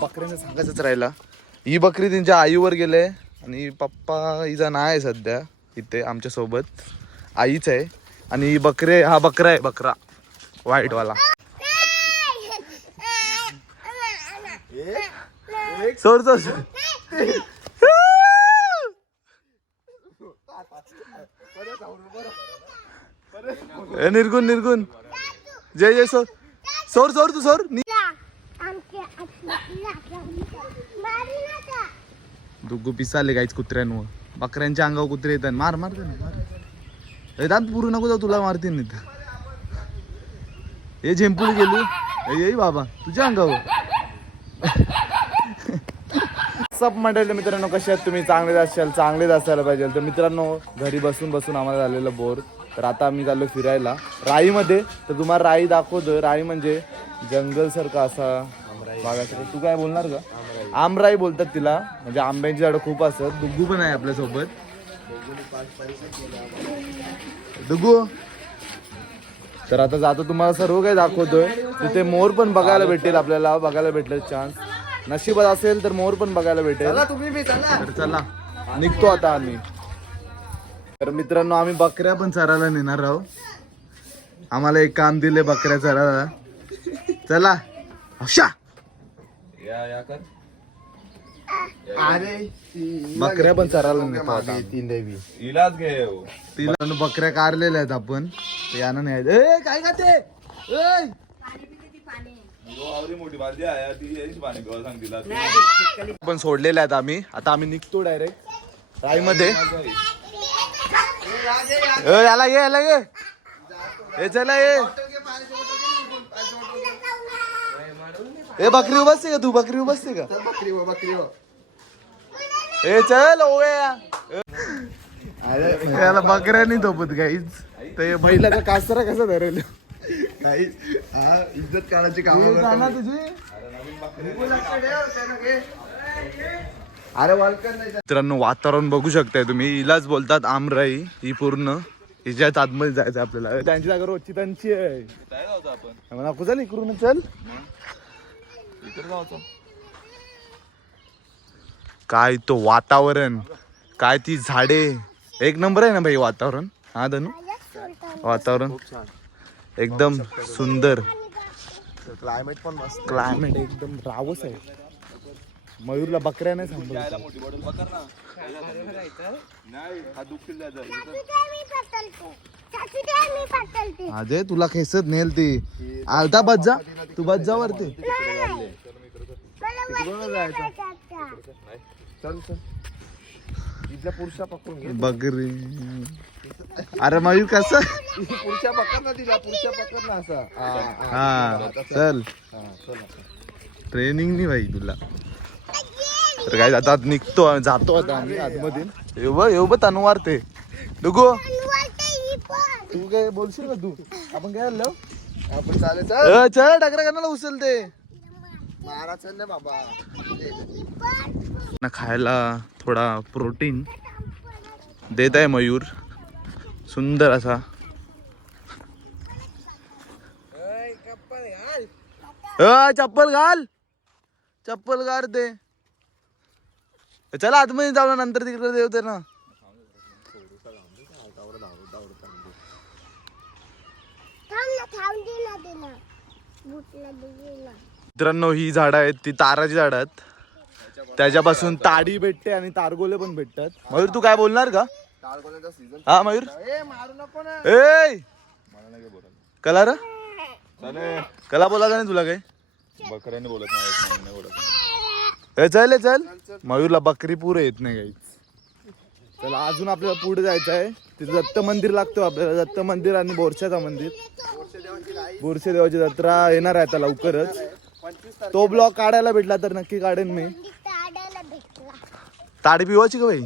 बकऱ्याने सांगायचंच राहिला. ही बकरी त्यांच्या आईवर गेले आणि पप्पा हिचा नाही आहे सध्या इथे आमच्यासोबत. आईच आहे. आणि ही बकरे हा बकरा आहे बकरा. व्हाईट वाला सोड सोड सोड. ए, निर्गुण निर्गुण जय जय सोर सोर सोर तू सोर दुग्गू पिसाले काहीच कुत्र्यांवर. बकऱ्यांच्या अंगावर कुत्रे येतात. मार मार त्यांना, मार. दात पुरू नको जाऊ तुला मारतील नाही तर. हे झेंपून गेलो. ये बाबा तुझ्या अंगावर. सब मंडळी मित्रांनो कसे आहेत तुम्ही? चांगलेच असाल चांगलेच असायला पाहिजे. तर मित्रांनो घरी बसून बसून आम्हाला झालेलं बोर. तर आता आम्ही चाललो फिरायला. राईमध्ये तर तुम्हाला राई दाखवतोय. राई म्हणजे जंगल सारखा असा. भागासारखा तू काय बोलणार का आमराई बोलतात तिला. म्हणजे आंब्याची झाडं खूप असतात. दुग्गू पण आहे आपल्यासोबत. दुग्गू? तर आता जातो तुम्हाला सर्व काही दाखवतोय. तिथे मोर पण बघायला भेटेल आपल्याला. बघायला भेटलं चान्स नशिबात असेल तर मोर पण बघायला भेटेल. चला तर चला. निघतो आता आम्ही. तर मित्रांनो आम्ही बकऱ्या पण चरायला नेणार आहोत. आम्हाला एक काम दिले बकऱ्या चरायला. चला. अरे बकऱ्या पण चरायला नेतो आता तीन देवी इलाज घे तिला बकऱ्या कारलेल्या आहेत आपण. यानं ए काय का ते ए! आवरी मोठी बालदी आहे. ती यायची पाणी पिवा सांग तिला. पण सोडलेल्या आहेत आम्ही. आता आम्ही निघतो डायरेक्ट राईमध्ये. ए, याला ये याला ये. ए चला ये. ए बकरी उभासते का तू? बकरी उभासते का? बकरी हो बकरी हो ए चल ओया. याला बकऱ्यानी झोपत काहीच ते बैलाचा कासरा कसा धरेल काही हा इज्जत काढायची काम तुझी? अरे वालकर नाही मित्रांनो वातावरण बघू शकताय तुम्ही. हिलाच बोलतात आमराई ही पूर्ण. हिच्यात आतमध्ये जायचं आपल्याला. त्यांची जागा रोजची त्यांची आहे. मला चल इकडून चल. काय तो वातावरण काय ती झाडे. एक नंबर आहे ना भाई वातावरण? हा धनु? वातावरण. एकदम सुंदर. क्लायमेट पण मस्त. क्लायमेट एकदम रावस आहे. मयूरला बकऱ्या नाही मोठी बॉटल पकड ना नाही हा दुखील अजय तुला खेचत नेल ती. आता बस जा. तू बस जा वरती. पुरुषा पकडून घे. बकरी अरे मयूर कसं? पुरुषा पकड ना तिला पुरुषा पकड ना असा. हा, चल. हा. ट्रेनिंग नाही भाई तुला. तर काय आता निघतो जातो आता आम्ही आतमधील येऊ बघ येऊ बघ तनवार ते डुगो तू काय बोलशील का तू? आपण काय आलो आपण चालेल चल. चल टाकरा कणाला उचल ते मारा चल ना बाबा. ना खायला थोडा प्रोटीन. देत आहे मयूर. सुंदर असा. अ, चप्पल घाल. चप्पल घाल. ते चला आतमध्ये जाऊ ना नंतर तिकडे देवते ना मित्रांनो ही झाडं आहेत ती ताराची झाडं आहेत. त्याच्यापासून ताडी भेटते आणि तारगोले पण भेटतात. मयूर तू काय बोलणार का? हा मयूर? ए कला र? चाले कला बोला नाही तुला काय बकऱ्याने बोलत नाही बोलत चल चल. मयूरला बकरी पुरे येत नाही काही. चला अजून आपल्याला पुढे जायचं आहे. तिथे दत्त मंदिर लागतो आपल्याला. दत्त मंदिर आणि बोरशाचा मंदिर. बोरशे देवाची जत्रा येणार आहे आता लवकरच. तो ब्लॉग काढायला भेटला तर नक्की काढेन मी. ताडी पिवायची का भाई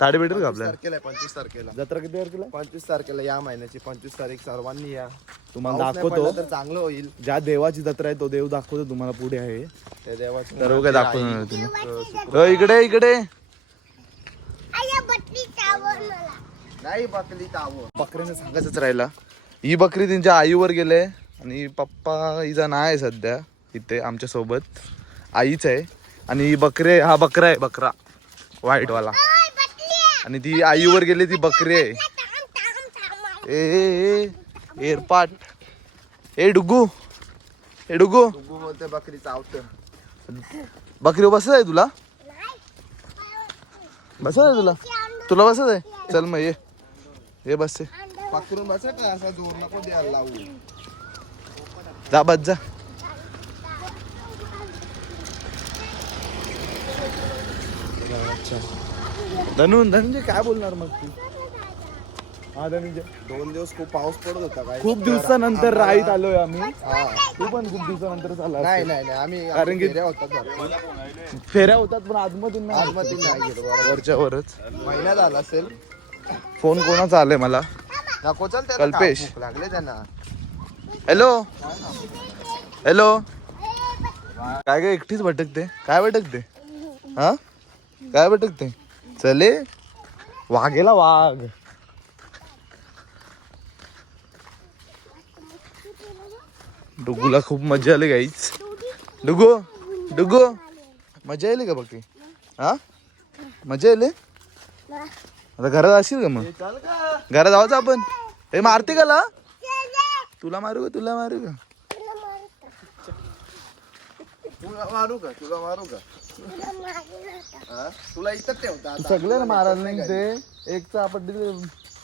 ताडी भेटेल का आपल्याला? तारखेला पंचवीस तारखेला. जत्रा किती तारखेला? पंचवीस तारखेला या महिन्याची. पंचवीस तारीख सर्वांनी या. तुम्हाला पाऊस नाही दाखवतो. पडला तर चांगलं होईल. ज्या देवाची जत्रा आहे तो देव दाखवतो तुम्हाला पुढे आहे. त्या देवाची सर्व काय दाखवणार तुम्ही अ, इकडे इकडे. नाही बकली तावं बकरीने सांगायचंच राहिला. ही बकरी त्यांच्या आईवर गेले आणि पप्पा हिचा नाही आहे सध्या इथे आमच्यासोबत. आईच आहे. आणि ही बकरे हा बकरा आहे बकरा. व्हाईट वाला आणि ती आईवर गेली ती बकरी आहे. ए एरपाट. ए डुगू. ए डुगू. बोलते बकरी चावत बकरी बसत आहे तुला? बसत आहे तुला? तुला बसत आहे? चल मग ये. ये बस. पकडून बसा का? असा जोर नको द्यायला लावू? जा बस जा. धनु धनंजय काय बोलणार मग तू? हा धनंजय दोन दिवस खूप पाऊस पडत होता काय? खूप दिवसानंतर राईत आलोय आम्ही. हा. तू पण खूप दिवसानंतर आला नाही नाही नाही. आम्ही कारण की- फेऱ्या होतात भरपूर. फेऱ्या होतात पण आतमधून नाही. आतमध्ये नाही गेलो बरोबर. वरच्या वरच महिना झाला असेल. फोन कोणाचा आलाय मला? नको चल त्याला कल्पेश. भूक लागले त्यांना हॅलो? हॅलो? काय काय एकटीच भटकते. काय भटकते? हा? काय भटकते? चले वाघेला वाघ. डुगूला खूप मजा आली गाईच डुगू? डुगू? मजा आली का बाकी? हा? मजा आली? आता घरात असेल का मग? घरात जायचं आपण. हे मारते का ला? तुला मारू का तुला मारू का? तुला मारू का तुला मारू का? हा? तुला इथं ठेवता आता. सगळे मारायला नाही ते. एकचा आपण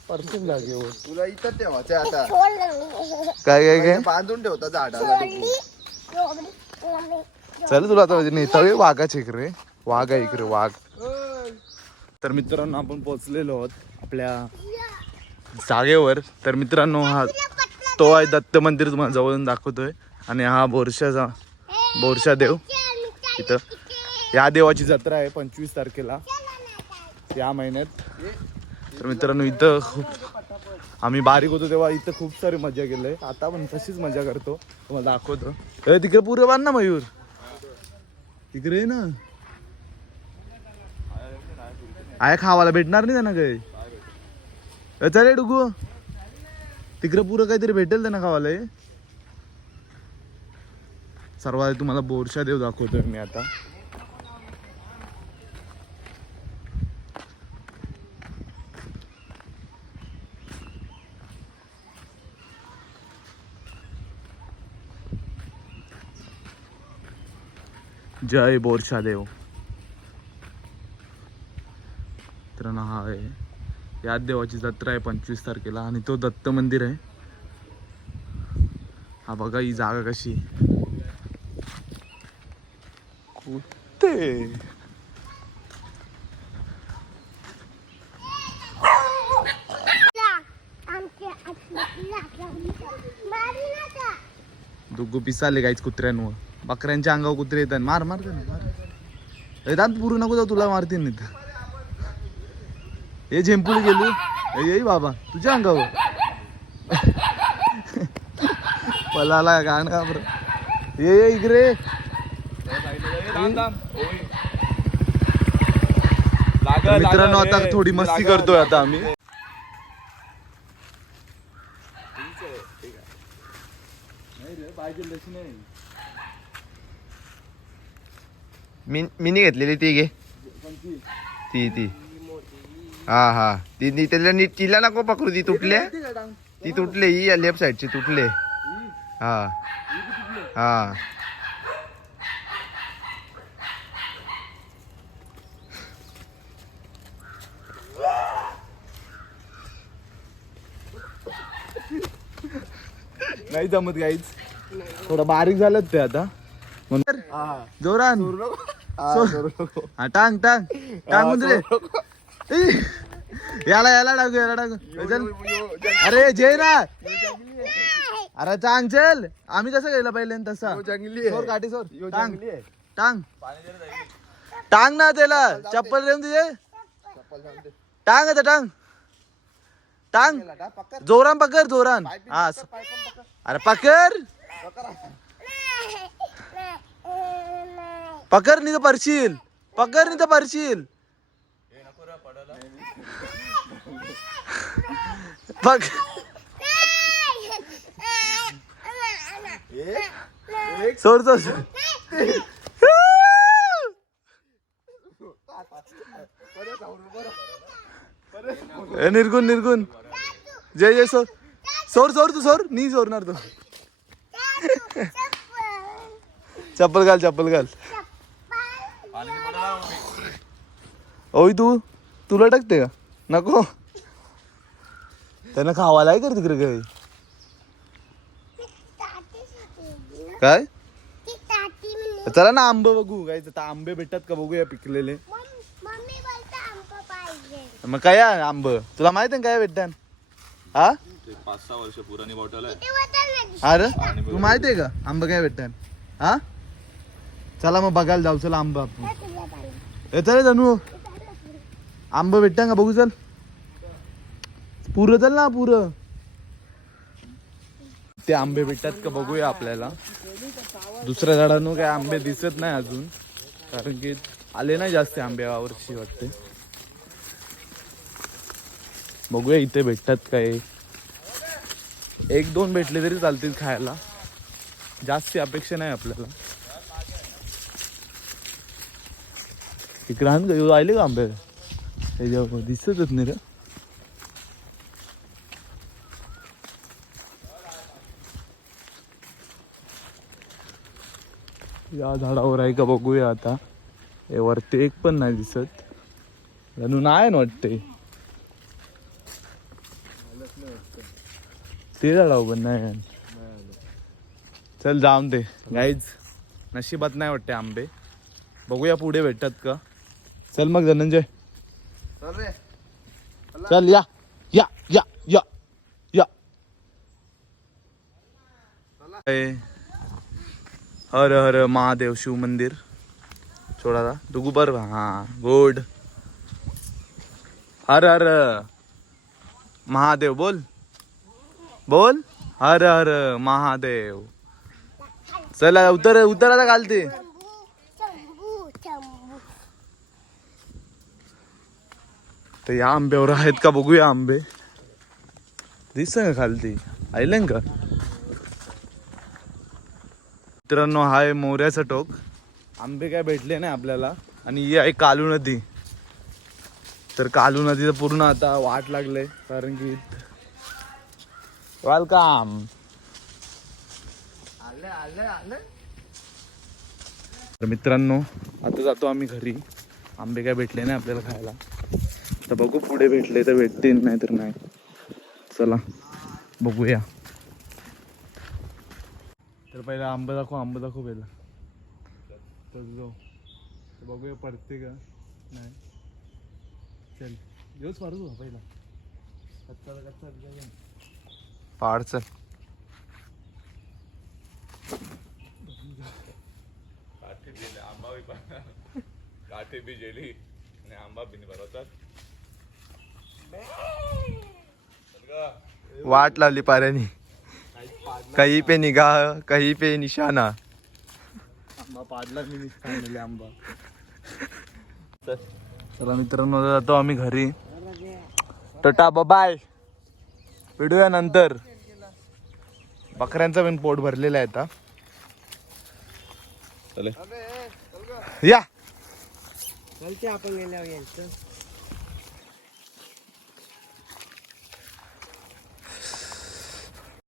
पर्सेंट जागेवर तुला इथं ठेवायचं आता. काय काय काय? बांधून ठेवता झाडाला. चल तुला आता नेतावे वाघाचे इकडे. वाघ आहे इकडे वाघ. तर मित्रांनो आपण पोहोचलेलो आहोत आपल्या जागेवर. तर मित्रांनो हा तो आहे दत्त मंदिर तुम्हाला जवळून दाखवतोय. आणि हा बोरशाचा बोरशा देव. इथं. या देवाची जत्रा आहे पंचवीस तारखेला. या महिन्यात. तर मित्रांनो इथं खूप आम्ही बारीक होतो तेव्हा इथं खूप सारी मजा केलंय. आता पण तशीच मजा करतो. तुम्हाला दाखवतो. तिकडे पुरे बांध ना मयूर. तिकडे ना. आय खावायला भेटणार नाही त्यांना काही. ए, चल डुगू. तिकडे पुरं काहीतरी भेटेल त्यांना खावायला सर्वात तुम्हाला बोरशा देव दाखवतोय मी आता. जय बोरशा देव. तर ना हा आहे. याच देवाची जत्रा आहे पंचवीस तारखेला आणि तो दत्त मंदिर आहे. हा बघा ही जागा कशी कुठे? दुग्गू पिसाले काहीच कुत्र्यांवर. बकऱ्यांच्या अंगावर कुत्रे येतात. मार मार मार. येतात पुरू नको जाऊ तुला मारतील नाही तर. हे झेंपुली गेली. येई बाबा तुझ्या अंगावर. पलाला गाण का बरं? ये ये इकडे तर मित्रांनो आता थोडी मस्ती करतोय आता आम्ही. मिन- मिनी घेतलेली ती घे. ती ती. हा हा. ती त्याला नीट तिला नको पकडू ती तुटले. ती तुटले ही लेफ्ट साईडची तुटले. हा. हा. नाही जमत काहीच थोडं बारीक झालं ते आता. म्हणून जोरान. सोड. हा टांग टांग. टांग मुंदरे ए, याला याला टाकू याला टाकू चल अरे जय ना अरे चांग चल आम्ही कसं गेलं पहिले तसा? सोर काठी सोर टांग. टांग. टांग ना त्याला. चप्पल रेम तुझे. टांग आता टांग. टांग. जोरान पकड जोरान. हा. अरे पकड. पकड. पकड नाही तर परशील पकड नाही तर परशील बघ. सोड सोड निर्गुण निरगुन जय जय सोर सोर सोर तू सोर नी सोरणार तू चप्पल घाल चप्पल घाल. ओई तू तू लटकते का? नको. त्यांना खावायला आहे कर तिकडे काय काय? चला ना आंबे बघू. काय तर आंबे भेटतात का बघूया पिकलेले. मग काय आहे आंब? तुला माहीत आहे काय भेटतात? हा? पाच सहा वर्ष पुराणी बॉटल आहे. अरे तू माहीत आहे का आंबा काय भेटतात? हा? चला मग बघायला जाऊ चला आंबा आपण. ए चल आंबा भेटतात का? बघू चल. पुरं चल ना पुरं. ते आंबे भेटतात का बघूया आपल्याला. दुसऱ्या झाडांना काय आंबे दिसत नाही अजून. कारण की आले नाही जास्त आंबे यावर्षी वाटते. बघूया इथे भेटतात काय एक दोन भेटले तरी चालतील खायला. जास्त अपेक्षा नाही आपल्याला. इकडे आण का का आंबे? त्याच्यावर दिसतच नाही रे. या झाडावर आहे का बघूया आता. हे वरती एक पण नाही दिसत. जणू नाही ना वाटते ते झाडावर पण नाही चल जाऊन दे. गाईज नशिबात नाही वाटते आंबे. बघूया पुढे भेटतात का. चल मग धनंजय. चल या. या या या या. हर हर महादेव शिव मंदिर. छोड़ा दुगु दुगुबर हां गुड हर हर महादेव बोल. बोल. हर हर महादेव. चला उतर उतर आता घालते तर या आंब्यावर आहेत का? बघूया आंबे. दिसत का खालती? आयलं का? मित्रांनो हा आहे मोऱ्याचा टोक. आंबे काय भेटले नाही आपल्याला. आणि ही आहे कालू नदी. तर कालू नदीचं पूर्ण आता वाट लागले कारण की वेलकम तर मित्रांनो आता जातो आम्ही घरी. आंबे काय भेटले नाही आपल्याला खायला. तर बघू पुढे भेटले तर भेटतील नाही तर नाही. चला बघूया. तर पहिला आंबा दाखव आंबा दाखव पहिला. तर जाऊ. तर बघूया पडते का? नाही. चल. येऊच मारू तू पहिला. कच्चा कच्चा. पाड चल. काठी बी जेली आणि आंबा बी. भरवतात वाट लावली पाऱ्यानी. काही पे निगाह काही पे निशाणा आंबा पाडला मी सांगले आंबा. चला मित्रांनो आता जातो आम्ही घरी. टटा बाय भेटूया नंतर. बकऱ्यांचा पण पोट भरलेला आहे आता. चले. या. चलते आपण गेल्यावर यायचं.